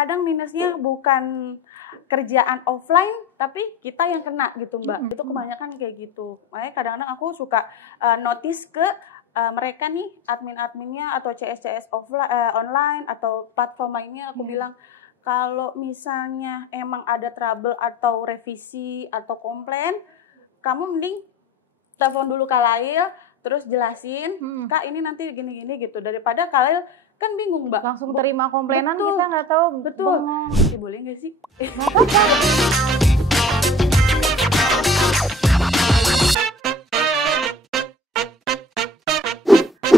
kadang minusnya bukan kerjaan offline, tapi kita yang kena gitu Mbak. Itu kebanyakan kayak gitu. Makanya kadang-kadang aku suka notice ke mereka nih, admin-adminnya atau CS-CS online atau platform lainnya, aku bilang, kalau misalnya emang ada trouble atau revisi atau komplain, kamu mending telepon dulu Kak Lail, terus jelasin, Kak ini nanti gini-gini gitu. Daripada Kak Lail kan bingung Mbak. Langsung terima komplainan, betul, kita nggak tahu. Betul. Boleh nggak sih?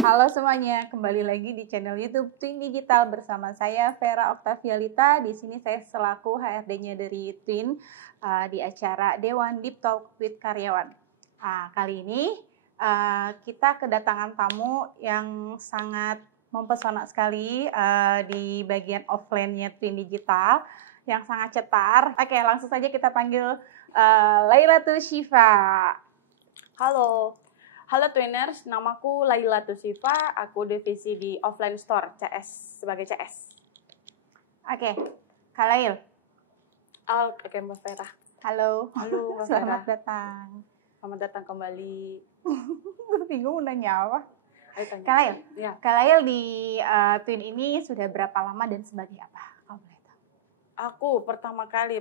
Halo semuanya, kembali lagi di channel YouTube Twin Digital bersama saya Vera Octavialita. Di sini saya selaku HRD-nya dari Twin di acara Dewan Deep Talk with Karyawan. Kali ini kita kedatangan tamu yang sangat mempesona sekali di bagian offline-nya Twin Digital yang sangat cetar. Oke, langsung saja kita panggil Lailatul Syifa. Halo Twiners, namaku Laila Tusifa, aku divisi di offline store CS sebagai CS. Oke, Kak Lail. Oke Mbak Vera. Halo Mbak Vera. Selamat datang. Selamat datang kembali. Gue bingung nanya apa. Ayo tanya. Kak Lail, Ya. Kak Lail di Twin ini sudah berapa lama dan sebagai apa? Kamu boleh tahu? Aku pertama kali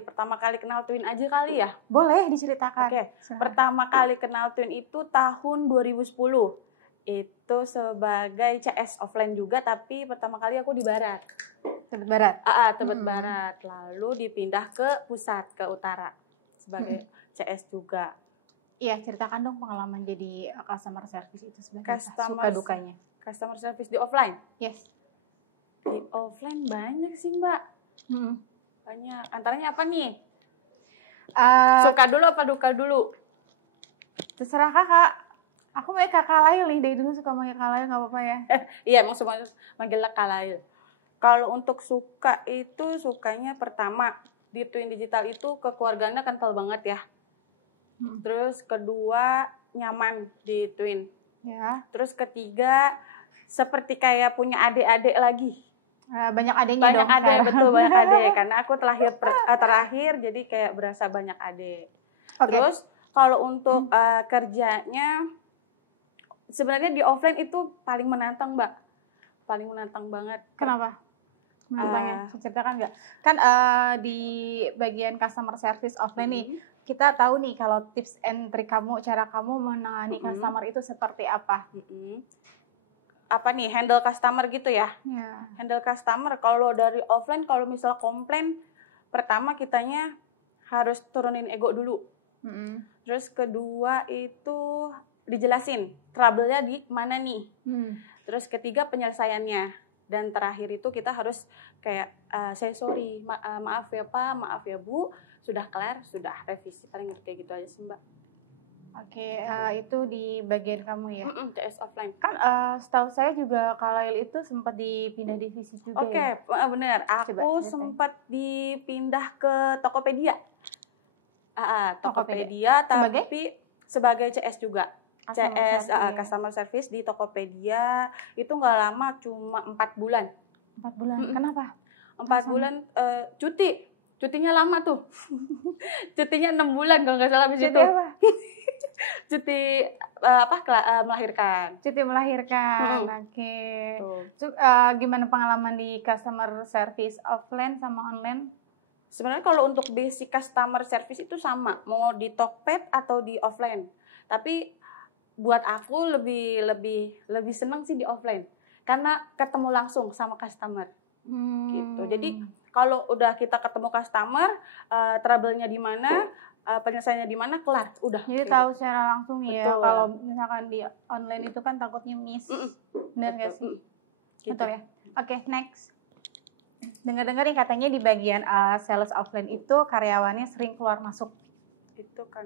kenal Twin aja kali ya. Boleh diceritakan. Oke, Silahkan. pertama kali kenal Twin itu tahun 2010. Itu sebagai CS offline juga, tapi pertama kali aku di Barat. Tebet Barat. Tebet Barat. Lalu dipindah ke pusat, ke utara sebagai CS juga. Iya, ceritakan dong pengalaman jadi customer service itu sebagai Customer suka dukanya. Customer service di offline. Yes. Di offline banyak sih Mbak. Banyak. Antaranya apa nih? Suka dulu apa duka dulu? Terserah kakak. Aku mau kakak Lail nih, dari dulu suka manggil kakak Lail, nggak apa-apa ya? Iya, emang semua manggil Kak Lail. Kalau untuk suka itu, sukanya pertama di Twin Digital itu kekeluargaannya kental banget ya. Terus kedua nyaman di Twin. Ya. Terus ketiga seperti kayak punya adik-adik lagi. Banyak adiknya dong. Banyak adik, betul banyak adik. Karena aku terakhir jadi kayak berasa banyak adik. Okay. Terus kalau untuk kerjanya sebenarnya di offline itu paling menantang Mbak. Paling menantang banget. Kenapa? Menantangnya, ceritakan nggak? Kan di bagian customer service offline nih, kita tahu nih kalau tips and trick kamu, cara kamu menangani customer itu seperti apa? Apa nih, handle customer gitu ya? Ya. Handle customer, kalau dari offline, kalau misal komplain, pertama kitanya harus turunin ego dulu. Terus kedua itu dijelasin, trouble-nya di mana nih. Terus ketiga penyelesaiannya. Dan terakhir itu kita harus kayak, saya sorry, maaf ya Pak, maaf ya Bu, sudah kelar, sudah revisi. Paling kayak gitu aja sih Mbak. Oke, itu di bagian kamu ya? CS offline. Kan setahu saya juga Kak Lail itu sempat dipindah divisi juga. Oke, benar. Aku sempat dipindah ke Tokopedia. Tokopedia, tapi sebagai CS juga. CS customer service di Tokopedia itu nggak lama, cuma 4 bulan. 4 bulan. Kenapa? 4 bulan cutinya lama tuh. Cutinya 6 bulan kalau nggak salah habis itu. Apa? Cuti melahirkan. Cuti melahirkan. Oke. Gimana pengalaman di customer service offline sama online? Sebenarnya kalau untuk basic customer service itu sama, mau di Tokped atau di offline. Tapi buat aku lebih senang sih di offline karena ketemu langsung sama customer. Gitu. Jadi kalau udah kita ketemu customer, trouble-nya di mana, penyelesaiannya di mana, kelar, udah. Jadi tahu secara langsung ya. Betul. Kalau misalkan di online itu kan takutnya miss. Benar nggak sih? Gitu. Betul ya. Oke, next. Dengar-dengar nih katanya di bagian sales offline itu karyawannya sering keluar masuk. Itu kan.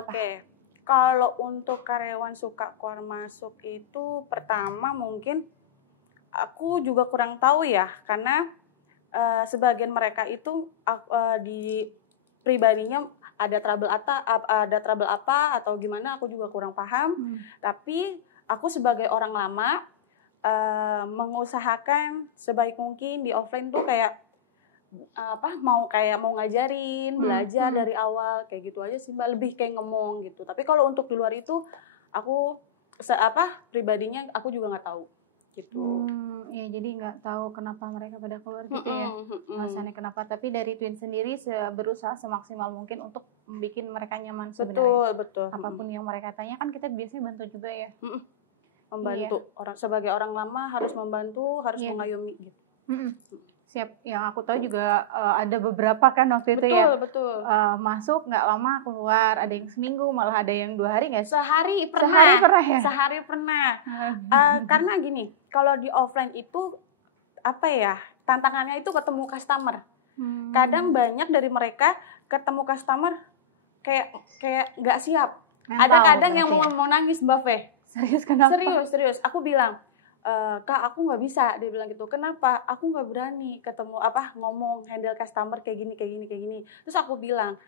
Oke. Kalau untuk karyawan suka keluar masuk itu pertama mungkin aku juga kurang tahu ya, karena sebagian mereka itu di pribadinya ada trouble apa atau gimana, aku juga kurang paham. Tapi aku sebagai orang lama mengusahakan sebaik mungkin di offline tuh kayak mau ngajarin, belajar dari awal kayak gitu aja sih Mbak, lebih kayak ngomong gitu. Tapi kalau untuk di luar itu aku pribadinya aku juga nggak tahu gitu. Ya jadi nggak tahu kenapa mereka pada keluar gitu ya, alasannya kenapa. Tapi dari Twin sendiri berusaha semaksimal mungkin untuk membuat mereka nyaman sebenarnya. Betul. Apapun yang mereka tanya kan kita biasanya bantu juga ya. Membantu orang sebagai orang lama harus membantu, harus mengayomi gitu. Siap, yang aku tahu juga ada beberapa kan waktu itu ya. Betul. Masuk nggak lama keluar, ada yang seminggu, malah ada yang 2 hari nggak? Sehari pernah ya? Sehari pernah. Karena gini, kalau di offline itu tantangannya itu ketemu customer. Kadang banyak dari mereka ketemu customer kayak nggak siap. Ada kadang yang mau nangis Mbak Fe. Serius kenapa? Serius. Aku bilang, Kak, aku nggak bisa. Dia bilang gitu. Kenapa? Aku nggak berani ketemu ngomong handle customer kayak gini. Terus aku bilang,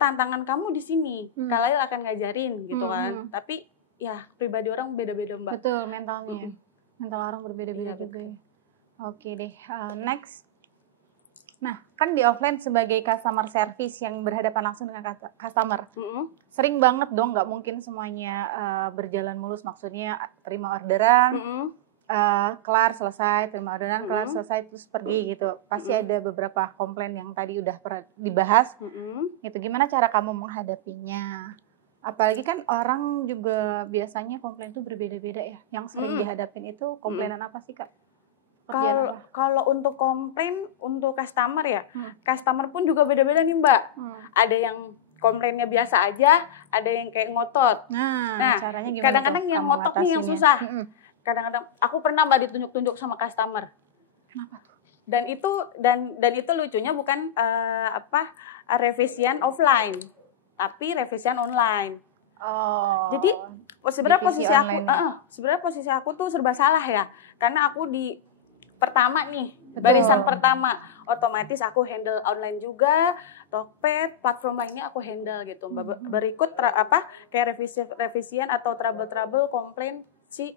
tantangan kamu di sini. Kalian akan ngajarin gitu kan. Tapi ya pribadi orang beda-beda Mbak. Betul, mentalnya. Mental orang berbeda-beda juga ya. Oke deh, next. Nah, kan di offline sebagai customer service yang berhadapan langsung dengan customer, sering banget dong, nggak mungkin semuanya berjalan mulus. Maksudnya terima orderan, kelar selesai, terima orderan, kelar selesai, terus pergi gitu. Pasti ada beberapa komplain yang tadi udah pernah dibahas. Gitu. Gimana cara kamu menghadapinya? Apalagi kan orang juga biasanya komplain itu berbeda-beda ya. Yang sering dihadapin itu komplainan apa sih Kak? Kalau untuk komplain untuk customer ya, customer pun juga beda-beda nih Mbak. Ada yang komplainnya biasa aja, ada yang kayak ngotot. Nah caranya gimana? Kadang-kadang yang ngotot nih yang susah. Kadang-kadang aku pernah Mbak ditunjuk-tunjuk sama customer. Kenapa tuh? Dan itu lucunya bukan revisian offline, tapi revisian online. Jadi sebenarnya posisi aku tuh serba salah ya, karena aku di pertama nih, barisan pertama, otomatis aku handle online juga, Tokped, platform lainnya aku handle gitu. Berikut kayak revisian atau trouble komplain si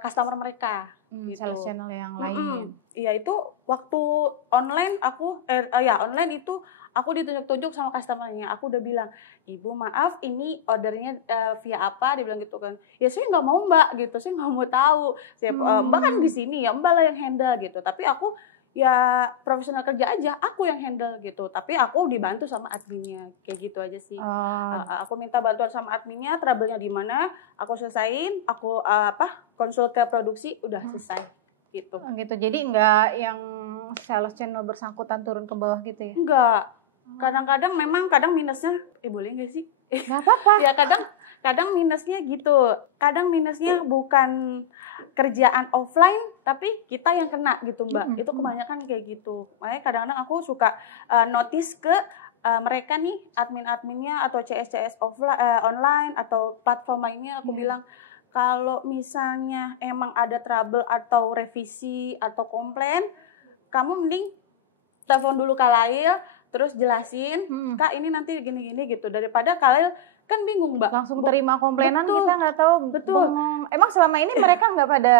customer mereka. Gitu. Sales channel yang lainnya. Iya, itu waktu online online itu aku ditunjuk-tunjuk sama customernya. Aku udah bilang, Ibu maaf ini ordernya via apa? Dia bilang gitu kan. Ya saya nggak mau Mbak gitu, saya nggak mau tahu. Mbak kan di sini ya, Mbak lah yang handle gitu. Tapi aku ya profesional kerja aja, aku yang handle gitu. Tapi aku dibantu sama adminnya, kayak gitu aja sih. Aku minta bantuan sama adminnya, trouble-nya di mana, aku selesain, aku konsul ke produksi, udah selesai gitu. Gitu. Jadi enggak yang sales channel bersangkutan turun ke bawah gitu ya? Enggak. Kadang-kadang memang minusnya, boleh nggak sih? Nggak apa-apa. Ya kadang minusnya gitu. Kadang minusnya bukan kerjaan offline, tapi kita yang kena gitu Mbak. Itu kebanyakan kayak gitu. Makanya kadang-kadang aku suka notice ke mereka nih, admin-adminnya atau CS online atau platform lainnya. Aku bilang, kalau misalnya emang ada trouble atau revisi atau komplain, kamu mending telepon dulu Kak Lail, terus jelasin, Kak ini nanti gini-gini gitu. Daripada Kak Lail kan bingung Mbak. Langsung terima komplainan, kita nggak tahu. Betul. Emang selama ini mereka nggak pada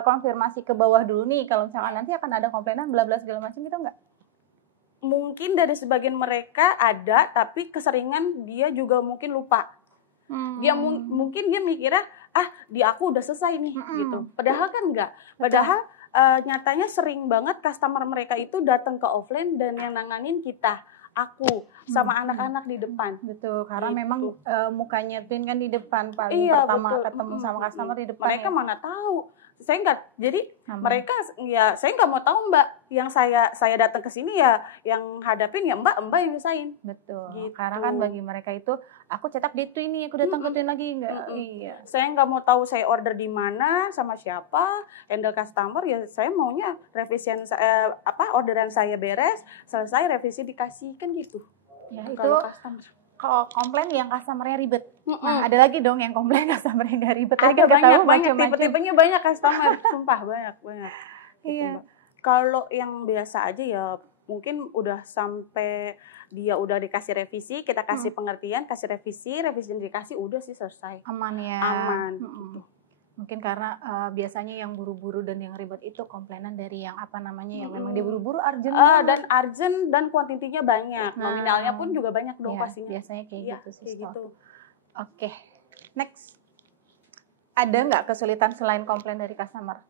konfirmasi ke bawah dulu nih, kalau misalkan nanti akan ada komplainan, bla bla segala macam gitu nggak? Mungkin dari sebagian mereka ada, tapi keseringan dia juga mungkin lupa. Dia mungkin dia mikirnya, di aku udah selesai nih gitu. Padahal kan enggak. Padahal nyatanya sering banget customer mereka itu datang ke offline dan yang nanganin kita, aku sama anak-anak di depan. Betul, karena gitu. Memang mukanya Twin kan di depan paling pertama ketemu sama customer di depan. Mereka mana tahu. Saya nggak, jadi mereka ya saya nggak mau tahu Mbak, yang saya datang ke sini ya yang hadapin ya Mbak yang nyusahin. Betul. Gitu. Karena kan bagi mereka itu aku cetak di Twin nih, aku datang ke Twin lagi enggak. Iya. Saya nggak mau tahu saya order di mana sama siapa, handle customer ya saya maunya revisian orderan saya beres, selesai revisi dikasih kan gitu. Ya, kalau komplain yang customer-nya ribet. Nah, ada lagi dong yang komplain customer-nya nggak ribet. Ada banyak tipe-tipenya banyak customer, sumpah banyak. Iya. Kalau yang biasa aja ya mungkin udah sampai dia udah dikasih revisi, kita kasih pengertian, kasih revisi dikasih udah sih selesai. Aman ya. Aman. Gitu. Mungkin karena biasanya yang buru-buru dan yang ribet itu komplainan dari yang apa namanya yang memang dia buru-buru urgent dan urgent dan kuantitinya banyak, nominalnya pun juga banyak dong pastinya. Biasanya kayak gitu sih. Kayak gitu. Oke, next. Ada nggak kesulitan selain komplain dari customer?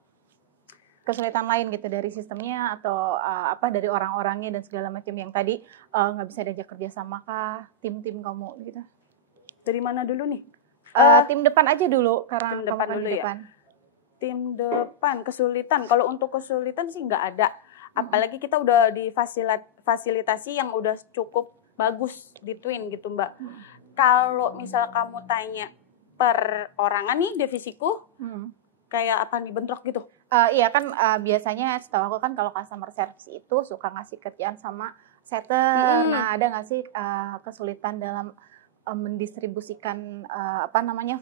Kesulitan lain gitu dari sistemnya atau apa dari orang-orangnya dan segala macam yang tadi nggak bisa diajak kerja sama kah? Tim-tim kamu gitu? Dari mana dulu nih? Tim depan aja dulu karena tim depan dulu ya. Depan. Tim depan kesulitan. Kalau untuk kesulitan sih nggak ada. Apalagi kita udah di fasilitasi yang udah cukup bagus di Twin gitu Mbak. Kalau misal kamu tanya per orangan nih divisiku, kayak apa nih bentrok gitu? Iya kan biasanya setahu aku kan kalau customer service itu suka ngasih kerjaan sama setter. Nah ada nggak sih kesulitan dalam mendistribusikan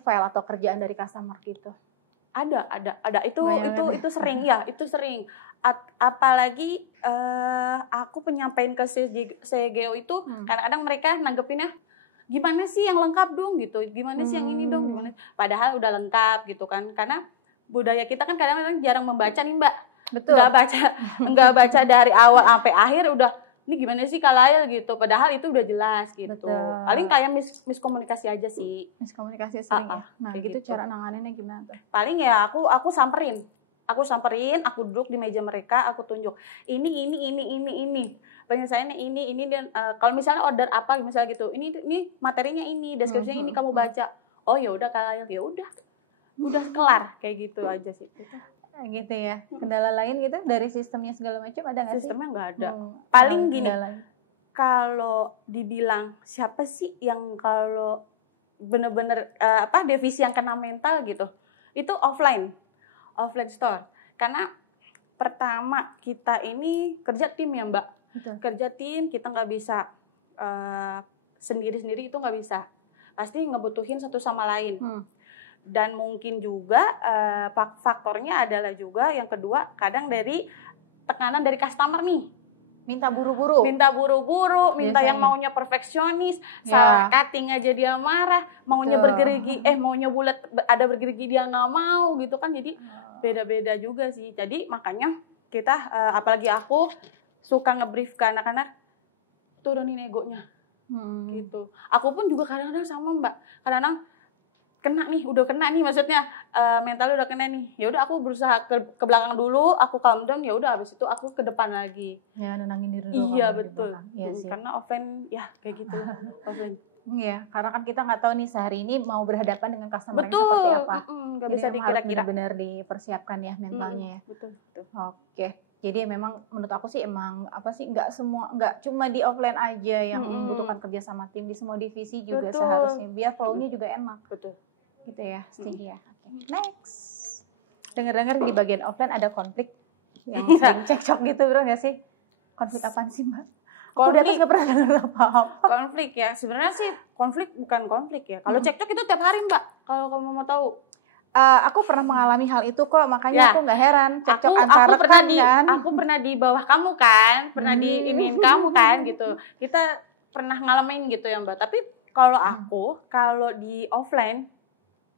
file atau kerjaan dari customer gitu? Ada. Itu sering ya, itu sering. Apalagi aku penyampaian ke CGO itu kadang-kadang mereka nanggepinnya gimana sih yang lengkap dong gitu, gimana sih yang ini dong, gimana? Padahal udah lengkap gitu kan, karena budaya kita kan kadang-kadang jarang membaca nih Mbak. Betul. Nggak baca dari awal sampai akhir udah ini gimana sih Kalail gitu, padahal itu udah jelas gitu. Betul. Paling kayak miskomunikasi aja sih. Miskomunikasi sering ya. Nah gitu gitu cara nanganinnya gimana tuh? Paling ya aku samperin, aku duduk di meja mereka, aku tunjuk ini penyelesaiannya ini dan kalau misalnya order apa misalnya gitu, ini materinya ini, deskripsinya ini kamu baca. Oh ya udah Kalail, ya udah kelar kayak gitu aja sih. Gitu ya. Kendala lain gitu dari sistemnya segala macam ada nggak sih? Sistemnya nggak ada. Paling gini, kalau dibilang siapa sih yang kalau bener-bener divisi yang kena mental gitu, itu offline store. Karena pertama kita ini kerja tim ya Mbak. Betul. Kerja tim, kita nggak bisa sendiri-sendiri, itu nggak bisa. Pasti ngebutuhin satu sama lain. Dan mungkin juga faktornya adalah juga yang kedua kadang dari tekanan dari customer nih, minta buru-buru, minta yang maunya perfeksionis, salah cutting aja dia marah, maunya bergerigi maunya bulat ada bergerigi dia nggak mau gitu kan. Jadi beda-beda juga sih. Jadi makanya kita apalagi aku suka ngebrief ke anak-anak turunin egonya gitu. Aku pun juga kadang-kadang sama Mbak, kadang-kadang udah kena nih maksudnya mentalnya udah kena nih. Ya udah aku berusaha ke belakang dulu, aku calm down, ya udah habis itu aku ke depan lagi. Ya nenangin diri dulu. Iya betul. Iya sih. Karena offline ya kayak gitu offline. Iya, karena kan kita nggak tahu nih sehari ini mau berhadapan dengan customer yang betul. Seperti apa. Nggak bisa dikira-kira. Benar-benar dipersiapkan ya mentalnya ya. Betul. Oke. Jadi memang menurut aku sih nggak cuma di offline aja yang membutuhkan kerja sama tim, di semua divisi juga seharusnya biar flow-nya juga enak. Betul. Gitu ya, setuju ya. Okay. Next. Dengar-dengar di bagian offline ada konflik yang sering cekcok gitu, bro nggak sih? Konflik apaan sih Mbak? Konflik. Aku di atas nggak pernah dengar apa-apa. Konflik ya, sebenarnya sih konflik bukan konflik ya. Kalau cekcok itu tiap hari Mbak, kalau kamu mau tahu. Aku pernah mengalami hal itu kok, makanya aku nggak heran cekcok antara aku pernah di bawah kamu kan, pernah di iniin kamu kan gitu. Kita pernah ngalamin gitu ya Mbak. Tapi kalau di offline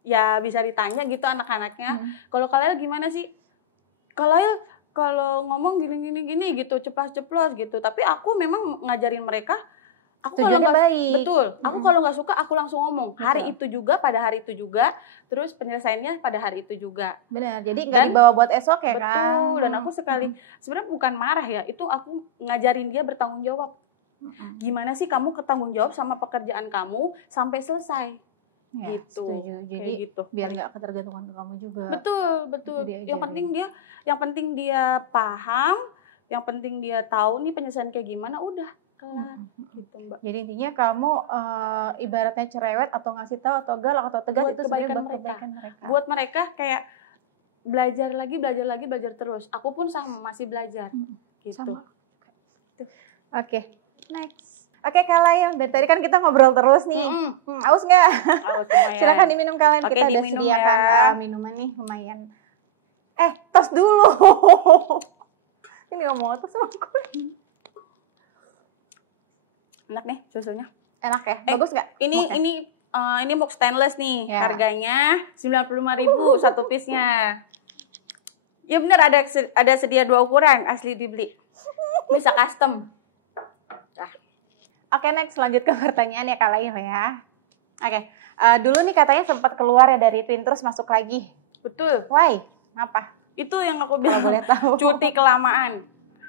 ya bisa ditanya gitu anak-anaknya. Kalau kalian gimana sih? Kalau ngomong gini gitu, ceplas-ceplos gitu. Tapi aku memang ngajarin mereka. Aku kalau nggak baik. Betul. Aku kalau nggak suka aku langsung ngomong. Hari itu juga, pada hari itu juga. Terus penyelesaiannya pada hari itu juga. Benar. Jadi nggak dibawa buat esok ya kan? Betul. Dan aku sebenarnya bukan marah ya. Itu aku ngajarin dia bertanggung jawab. Gimana sih kamu bertanggung jawab sama pekerjaan kamu sampai selesai? Ya, gitu. Setuju. Jadi gitu. Biar nggak ketergantungan ke kamu juga. Betul. Yang penting dia paham, yang penting dia tahu nih penyelesaian kayak gimana, udah kelar. Gitu Mbak. Jadi intinya kamu ibaratnya cerewet atau ngasih tahu atau galak atau tegas buat itu sebenarnya buat kebaikan mereka. Buat mereka kayak belajar lagi terus. Aku pun sama masih belajar. Gitu. Sama. Oke. Next. Oke, Kalail, dari tadi kan kita ngobrol terus nih. Aus nggak? Aus lumayan. Silakan diminum Kalail. Oke, kita udah sediakan minuman nih lumayan. Tos dulu. Ini ngomong tos sama aku. Enak nih susunya. Enak ya? Bagus nggak? Ini Ini mug stainless nih, Ya. harganya 95.000 satu piece-nya. Ya bener, ada sedia 2 ukuran, asli dibeli. Bisa custom. Nah, Oke, next lanjut ke pertanyaan ya Kak Lail ya. Oke, dulu nih katanya sempat keluar ya dari Twin terus masuk lagi. betul. Why? Kenapa? Itu yang aku Kalau bilang, boleh tahu. cuti kelamaan.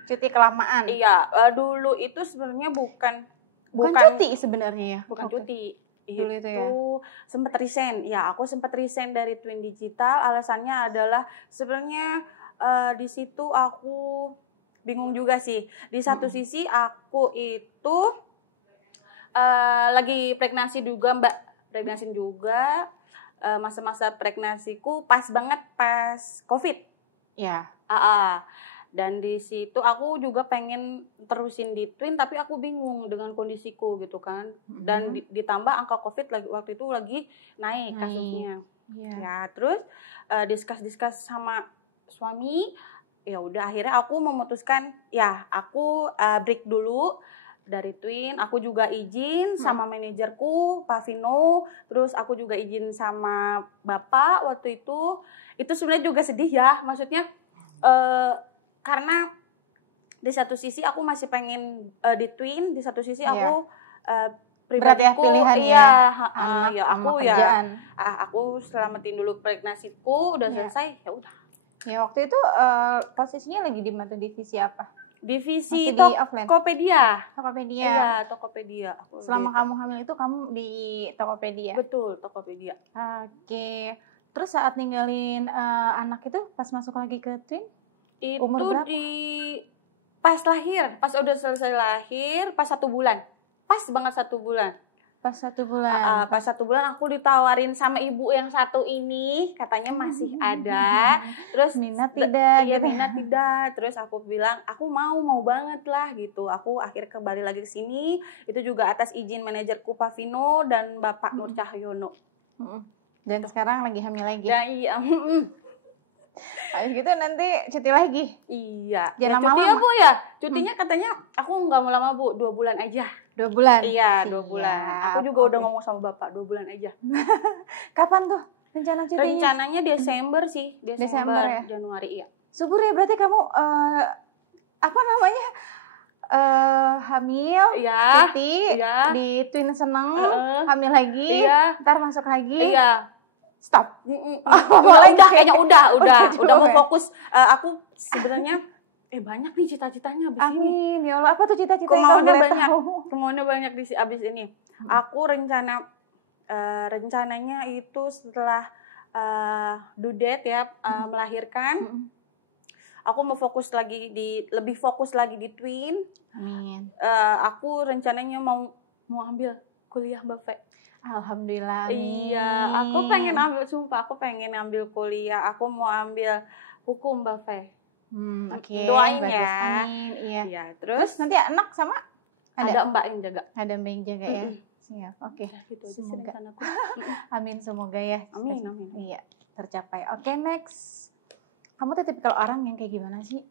Cuti kelamaan. Iya, dulu itu sebenarnya bukan cuti sebenarnya ya. bukan Oke. cuti. Dulu itu ya? Sempat resign. Ya, aku sempat resign dari Twin Digital. Alasannya adalah sebenarnya di situ aku bingung juga sih. Di satu sisi aku itu lagi pregnancy juga, Mbak. Pregnancy juga. Masa-masa pregnansiku pas banget pas COVID. Ya. Dan di situ aku juga pengen terusin di Twin, tapi aku bingung dengan kondisiku gitu kan. Dan ditambah angka COVID waktu itu lagi naik kasusnya. Ya, terus discuss sama suami, ya udah akhirnya aku memutuskan ya aku break dulu dari Twin. Aku juga izin sama manajerku Pak Vino, terus aku juga izin sama Bapak waktu itu. Itu sebenarnya juga sedih ya, maksudnya karena di satu sisi aku masih pengen di Twin, di satu sisi aku berat ya pribadiku, pilihannya. ya aku ya kerjaan. aku selamatin dulu pregnansiku, udah selesai ya udah. Ya waktu itu posisinya lagi di mana, divisi apa? Divisi Masih di offline? Tokopedia. Tokopedia. Iya, Tokopedia. Selama kamu hamil itu kamu di Tokopedia? Betul, Tokopedia. Oke. Terus saat ninggalin anak itu pas masuk lagi ke Twin? Itu Umur berapa? pas lahir, pas udah selesai lahir, pas 1 bulan. Pas banget 1 bulan. Pas 1 bulan. Pas 1 bulan aku ditawarin sama ibu yang satu ini, katanya masih ada. Terus minat tidak? Iya, gitu. minat tidak. Terus aku bilang, aku mau banget lah gitu. Aku akhirnya kembali lagi ke sini. Itu juga atas izin manajerku Pak Vino dan Bapak Nur Cahyono. Dan sekarang lagi hamil lagi. Ya iya. Habis gitu nanti cuti lagi. Iya. Jangan cuti lama-lama. ya Bu ya. Cutinya katanya aku nggak mau lama Bu, 2 bulan aja. 2 bulan? Iya, 2 bulan. Aku juga udah oke. ngomong sama Bapak 2 bulan aja. Kapan tuh rencana cutinya? Rencananya Desember sih, Desember ya? Januari iya. Subur ya, berarti kamu apa namanya? Hamil, Iya. cuti, Iya. di Twin seneng, hamil lagi, Iya. ntar masuk lagi, Iya. stop. Udah kayaknya udah mau ya? fokus. Aku sebenarnya banyak nih cita-citanya abis ini. Amin, ya Allah, apa tuh cita-cita yang Kemauannya kamu boleh banyak. tahu? Kemauannya banyak di abis ini. Aku rencananya itu setelah due date ya, melahirkan. Aku mau lebih fokus lagi di Twin. Amin. Aku rencananya mau ambil kuliah Mbak Fe. Alhamdulillah. Amin. Iya, aku pengen ambil kuliah. Aku mau ambil hukum Mbak Fe. Oke. Doain bagus. ya. Amin. Iya. Iya, Terus terus nanti anak sama ada Mbak yang jaga. ada Mbak yang jaga ya. Siap. Oke. Gitu aja sih Semoga. rencanaku. Amin, semoga ya. Amin. Iya, tercapai. Oke, next. Kamu tuh tipikal orang yang kayak gimana sih?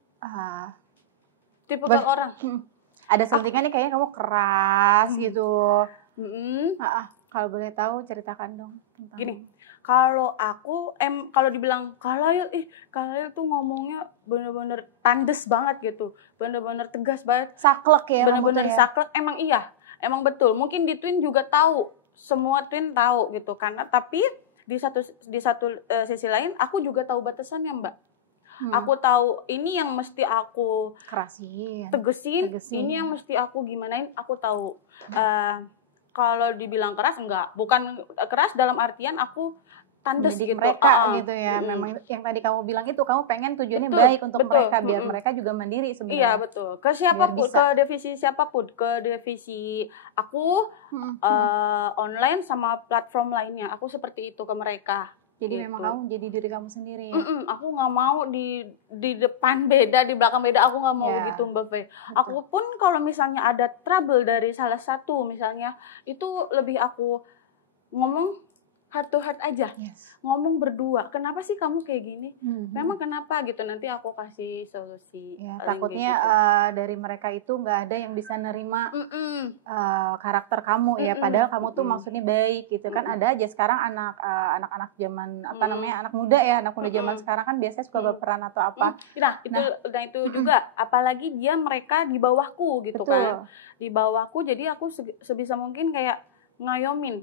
Tipe Bah- orang. Ada selentingan nih kayaknya kamu keras gitu. Mm-mm. Kalau boleh tahu ceritakan dong tentang. Gini, kalau aku kalau dibilang Kalail tuh ngomongnya bener-bener tandes banget gitu, bener-bener tegas banget, saklek ya, bener-bener kamu tuh ya? saklek. Emang betul. Mungkin di Twin juga tahu, semua Twin tahu gitu karena tapi di satu sisi lain aku juga tahu batasannya Mbak. Aku tahu ini yang mesti aku kerasin, tegesin, ini yang mesti aku gimanain, aku tahu. Kalau dibilang keras enggak, bukan keras dalam artian aku tandes mendidik gitu. mereka gitu ya. Memang yang tadi kamu bilang itu kamu pengen tujuannya Betul, baik untuk betul. mereka biar mereka juga mandiri sebenarnya. Iya betul. Ke siapapun, bisa. ke divisi aku online sama platform lainnya. Aku seperti itu ke mereka. Jadi gitu. memang kamu jadi diri kamu sendiri ya. Aku nggak mau di depan beda, di belakang beda. Aku nggak mau Ya. begitu Mbak Fe. Aku pun kalau misalnya ada trouble dari salah satu misalnya, itu lebih aku ngomong heart to heart aja, Yes. ngomong berdua, kenapa sih kamu kayak gini? Memang kenapa gitu, nanti aku kasih solusi. Ya, paling takutnya kayak dari mereka itu nggak ada yang bisa nerima gitu. karakter kamu ya, padahal kamu tuh maksudnya baik gitu kan. Ada aja sekarang anak-anak zaman apa namanya, anak muda zaman sekarang kan biasanya suka baperan atau apa. Nah itu juga, apalagi mereka di bawahku gitu. Betul. Kan, di bawahku, jadi aku sebisa mungkin kayak ngayomin.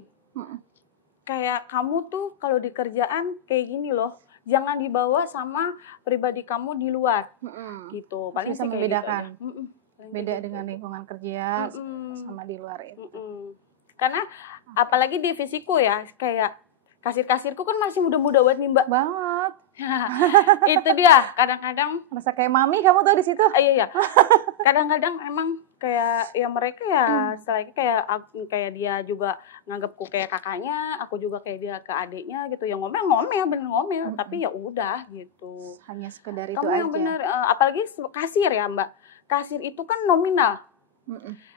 Kayak kamu tuh kalau di kerjaan kayak gini loh, jangan dibawa sama pribadi kamu di luar, gitu. Paling bisa kayak membedakan. Gitu beda dengan lingkungan kerja sama di luar itu. Karena apalagi di divisiku ya, kayak kasir-kasirku kan masih muda-muda banget nih Mbak. Banget. Itu dia, kadang-kadang merasa kayak mami kamu tuh di situ. Iya. Kadang-kadang emang kayak ya mereka ya selagi kayak dia juga nganggapku kayak kakaknya, aku juga kayak dia ke adiknya gitu. Ya ngomel-ngomel, bener ngomel, tapi ya udah gitu. Hanya sekedar itu kamu aja. Yang bener, apalagi kasir ya Mbak. Kasir itu kan nominal.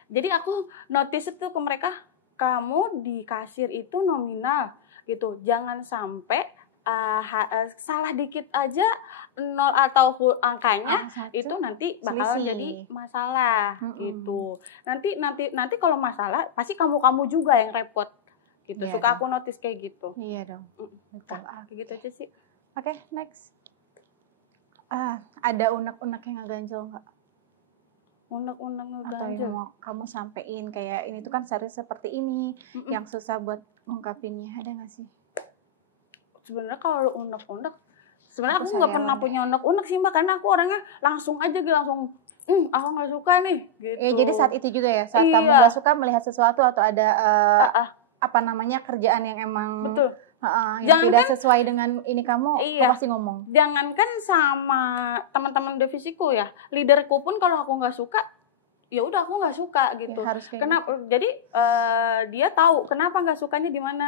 Jadi aku notice itu ke mereka, kamu di kasir itu nominal gitu. Jangan sampai salah dikit aja nol atau angkanya itu nanti bakal jadi masalah gitu. Nanti kalau masalah pasti kamu juga yang repot gitu. Suka aku notice kayak gitu. Iya dong. Betul. Kayak gitu aja sih. Oke, next. Ada unek-unek yang ngeganjel nggak? Unek-unek atau yang mau kamu sampein kayak ini tuh kan seperti ini, yang susah buat ngungkapinnya, ada nggak sih? Sebenarnya kalau unek-unek, sebenarnya aku nggak pernah punya unek-unek sih Mbak, karena aku orangnya langsung aja gitu, aku nggak suka nih gitu. Jadi saat itu juga ya, saat kamu nggak suka melihat sesuatu atau ada apa namanya kerjaan yang emang yang tidak sesuai dengan ini kamu pasti ngomong. Jangankan sama teman-teman divisiku ya, leaderku pun kalau aku nggak suka, ya udah aku nggak suka gitu. Ya, kenapa? Gitu. Jadi dia tahu kenapa nggak sukanya di mana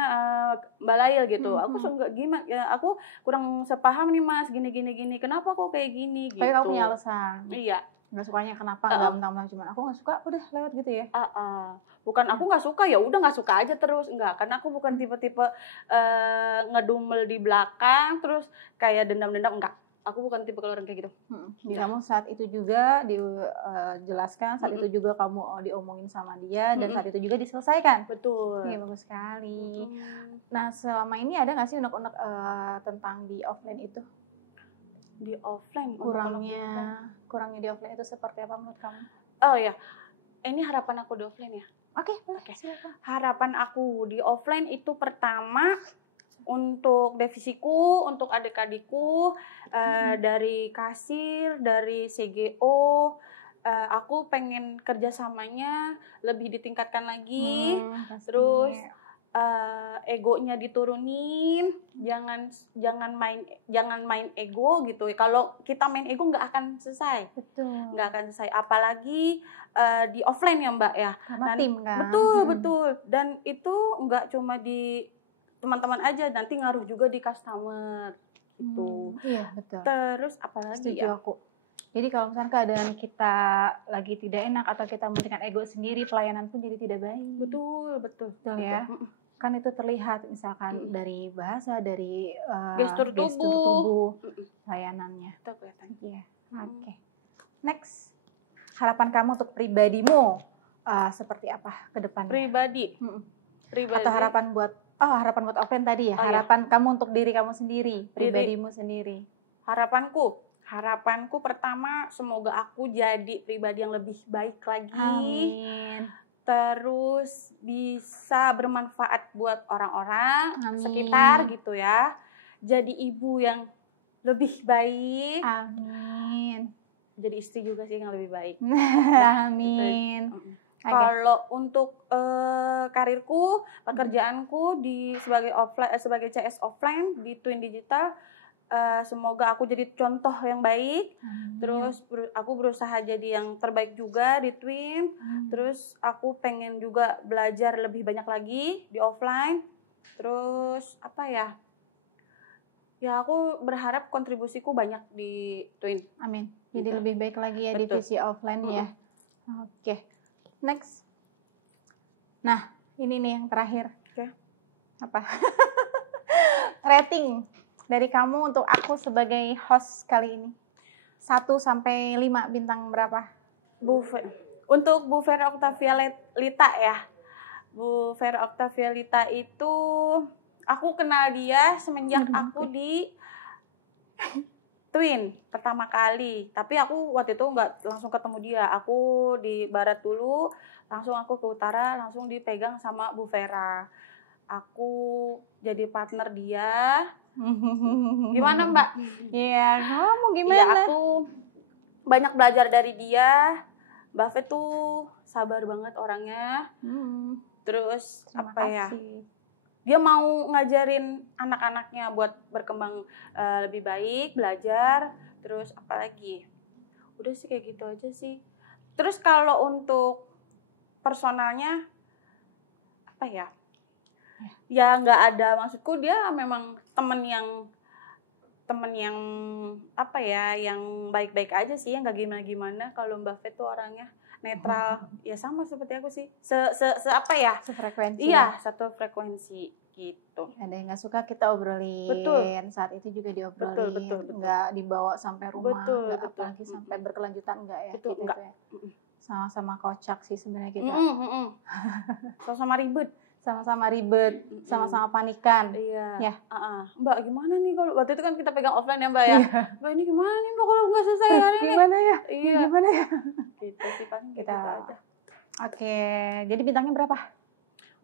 Mbak Lail gitu. Aku gimana? Ya, aku kurang sepaham nih Mas, gini. Kenapa kok kayak gini? Gitu. Kayak kamu punya alasan. Iya. Nggak sukanya kenapa? Nggak mentang-mentang cuma aku nggak suka, udah lewat gitu ya? Bukan aku nggak suka, ya udah nggak suka aja terus, enggak. Karena aku bukan tipe-tipe ngedumel di belakang terus kayak dendam-dendam, enggak. Aku bukan tipe orang kayak gitu. Jadi kamu saat itu juga dijelaskan, saat itu juga kamu diomongin sama dia, dan saat itu juga diselesaikan. Betul. Iya, bagus sekali. Nah, selama ini ada nggak sih unek-unek tentang di offline itu? Di offline? Kurangnya di offline itu seperti apa menurut kamu? Oh ya, ini harapan aku di offline ya. Oke. Harapan aku di offline itu pertama, untuk divisiku, untuk adik-adikku, dari kasir, dari CGO, aku pengen kerjasamanya lebih ditingkatkan lagi, terus egonya diturunin, jangan main ego gitu. Kalau kita main ego nggak akan selesai. Betul. Nggak akan selesai. Apalagi di offline ya Mbak ya. Karena tim kan. Betul. Dan itu nggak cuma di teman-teman aja, nanti ngaruh juga di customer gitu. Iya betul. Terus apalagi setuju aku. Jadi kalau misalkan keadaan kita lagi tidak enak atau kita mementingkan ego sendiri, pelayanan pun jadi tidak baik. Betul ya. Kan itu terlihat misalkan dari bahasa, dari gestur tubuh pelayanannya. Itu kelihatan. Iya. Oke. Next, harapan kamu untuk pribadimu seperti apa ke depannya? Pribadi. Atau harapan buat offline tadi ya? Harapan kamu untuk diri kamu sendiri, pribadimu sendiri. Harapanku pertama, semoga aku jadi pribadi yang lebih baik lagi. Amin. Terus bisa bermanfaat buat orang-orang sekitar gitu ya. Jadi ibu yang lebih baik. Amin. Jadi istri juga sih yang lebih baik. Amin. Gitu. Kalau untuk karirku, pekerjaanku sebagai CS offline di Twin Digital, semoga aku jadi contoh yang baik. Terus aku berusaha jadi yang terbaik juga di Twin. Terus aku pengen juga belajar lebih banyak lagi di offline. Terus apa ya? Ya aku berharap kontribusiku banyak di Twin. Amin. Jadi lebih baik lagi ya. Betul. Divisi offline ya. Oke. Next. Nah, ini nih yang terakhir. Oke. Apa? rating dari kamu untuk aku sebagai host kali ini. 1 sampai 5 bintang berapa? Untuk Bu Vera Octavialita ya. Bu Vera Octavialita itu aku kenal dia semenjak aku di Twin pertama kali. Tapi aku waktu itu nggak langsung ketemu dia. Aku di barat dulu, langsung aku ke utara, langsung dipegang sama Bu Vera. Aku jadi partner dia. Gimana Mbak? Iya, kamu gimana? Ya, aku banyak belajar dari dia. Mbak Fe tuh sabar banget orangnya. Terus Terima apa ya? kasih. Dia mau ngajarin anak-anaknya buat berkembang lebih baik, belajar. Terus apa lagi? Udah sih kayak gitu aja sih. Terus kalau untuk personalnya apa ya? Ya nggak ada, maksudku dia memang temen yang apa ya, yang baik-baik aja sih, yang nggak gimana-gimana. Kalau Mbak Fe tuh orangnya netral, ya sama seperti aku sih. Apa ya? Sefrekuensi. Iya, satu frekuensi gitu. Ada yang nggak suka kita obrolin. Betul. Saat itu juga diobrolin. Betul. Nggak dibawa sampai rumah. Betul. Apalagi sampai berkelanjutan nggak ya? Betul, gitu enggak. ya. Sama-sama kocak sih sebenarnya kita. Sama-sama ribet. Sama-sama ribet, sama-sama panikan. Iya. Ya. Mbak gimana nih kalau waktu itu kan kita pegang offline ya Mbak ya. Mbak ini gimana nih Mbak kalau nggak selesai hari ini? Gimana ya? Iya. Gimana ya? Gitu sih paling Kita. gitu aja. Oke, jadi bintangnya berapa?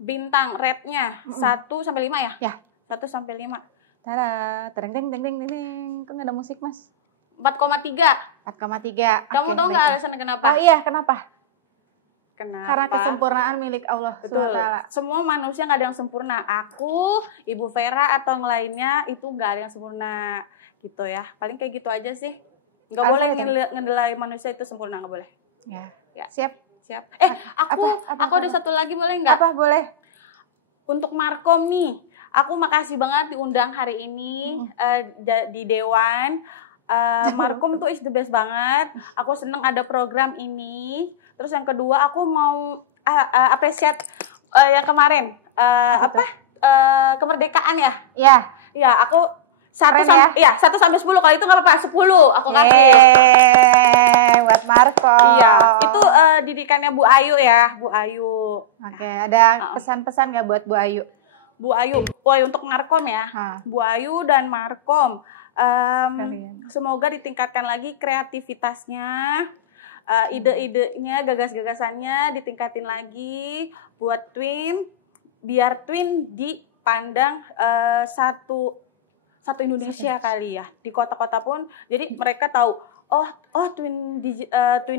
Bintang rate-nya 1 sampai 5 ya? Ya. 1 sampai 5. Tada, tereng teng teng teng teng. Kok nggak ada musik Mas? 4,3. 4,3. Kamu tahu nggak alasannya kenapa? Oh iya, kenapa? Kenapa? Karena kesempurnaan milik Allah Betul. SWT. Semua manusia nggak ada yang sempurna. Aku, Ibu Vera atau yang lainnya itu nggak ada yang sempurna gitu ya. Paling kayak gitu aja sih. Nggak boleh ngenilai manusia itu sempurna, nggak boleh. Ya. Ya. Siap. Aku ada satu lagi boleh nggak? Apa boleh? Untuk Markom nih, aku makasih banget diundang hari ini di Dewan. Markom tuh is the best banget. Aku seneng ada program ini. Terus yang kedua aku mau apresiat yang kemarin kemerdekaan ya. Ya. Ya aku 1 sampai 10 kalau itu nggak apa-apa 10 aku kasih. Buat Marco. Iya, itu didikannya Bu Ayu ya, Bu Ayu. Oke, ada pesan-pesan nggak buat Bu Ayu? Bu Ayu untuk Markom ya. Bu Ayu dan Markom. Semoga ditingkatkan lagi kreativitasnya, ide-idenya, gagas-gagasannya ditingkatin lagi buat Twin, biar Twin dipandang satu Indonesia kali ya, di kota-kota pun. Jadi mereka tahu, Twin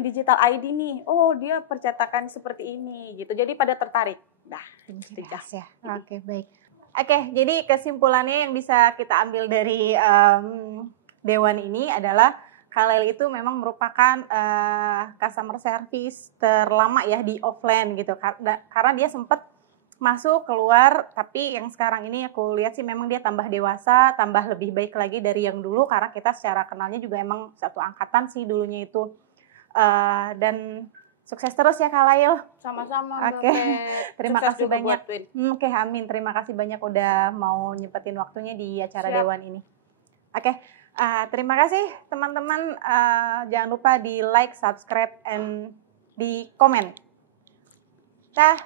Digital ID nih, dia percetakan seperti ini gitu. Jadi pada tertarik. Dah, itu ya. Oke, baik. Oke, jadi kesimpulannya yang bisa kita ambil dari Dewan ini adalah Khalil itu memang merupakan customer service terlama ya di offline gitu. Karena dia sempat masuk keluar, tapi yang sekarang ini aku lihat sih memang dia tambah dewasa, tambah lebih baik lagi dari yang dulu, karena kita secara kenalnya juga emang satu angkatan sih dulunya itu. Dan sukses terus ya Khalil. Sama-sama. Oke. Terima kasih banyak. Oke, amin. Terima kasih banyak udah mau nyempetin waktunya di acara Dewan ini. Oke. Terima kasih teman-teman. Jangan lupa di like, subscribe, and di komen. Dadah.